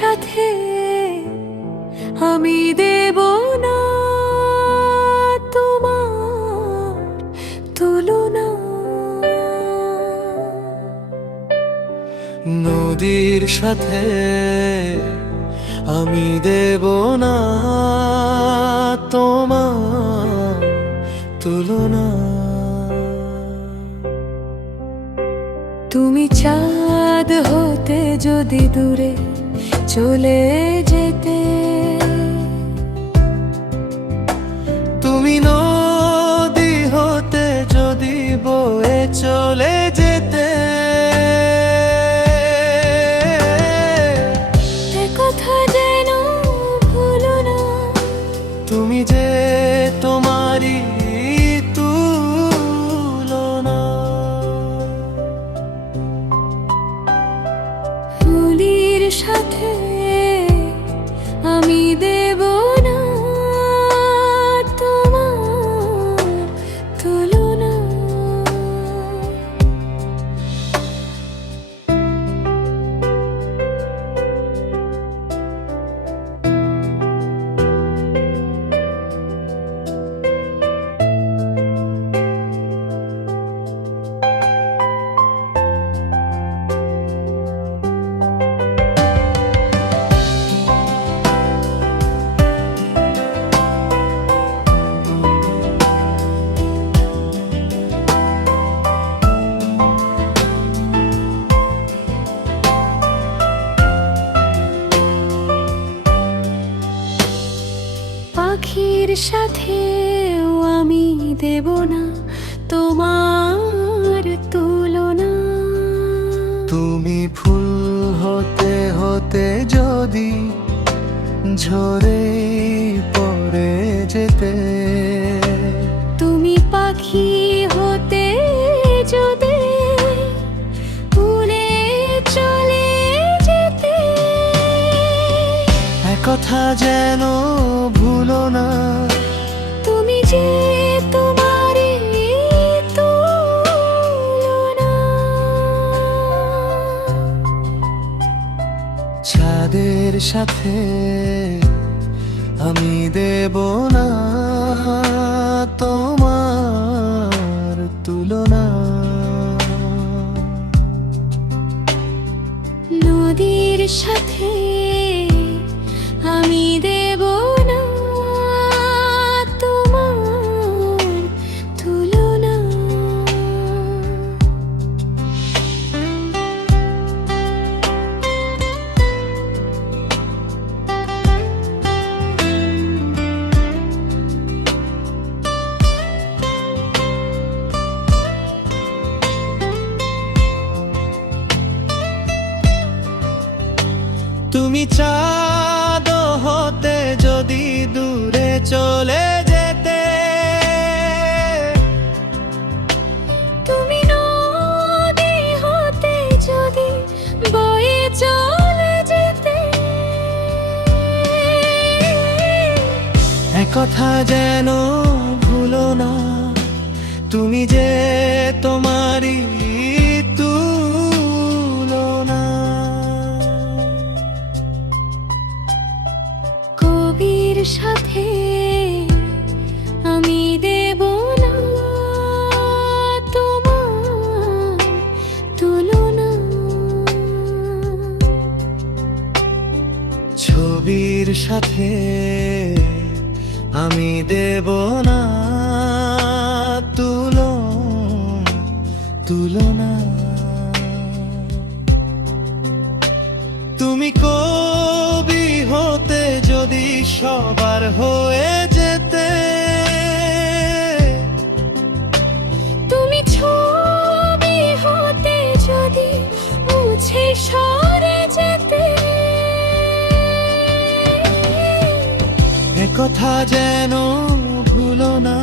সাথে আমি দেব না তোমার তুলনা। নদীর সাথে আমি দেব না তোমার তুলনা। তুমি চাঁদ হতে যদি দূরে চলে যেতে, তুমি নদী হতে যদি বয়ে চলে যেতে, কথা যেন ভুলো না তুমি যে তোমারই তুলনা। ফুলের সাথে আমি দেব না তোমার তুলনা। পাখির সাথেও আমি দেব না তোমার তুলনা। তুমি ফুল হতে হতে যদি ঝরে পড়ে যেতে, তুমি পাখি হতে যদি উড়ে চলে যেতে, একথা যেন ভুলো না তুমি যে তোমারই তুলনা। চাঁদের সাথে আমি দেব না তোমার তুলনা। নদীর সাথে আমি দেব না তোমার তুলনা। তুমি চাঁদ হতে যদি দূরে চলে যেতে, তুমি নদী হতে যদি বয়ে চলে যেতে, একথা যেন ভুলো না তুমি যে তোমারই তুলনা। কবির সাথে আমি দেব না তোমার তুলনা। ছবির সাথে আমি দেব না তুলনা। তুমি কবি হতে যদি সবার হয়ে যেতে, তুমি ছবি হতে যদি মুছে সরে যেতে, একথা যেন ভুলো না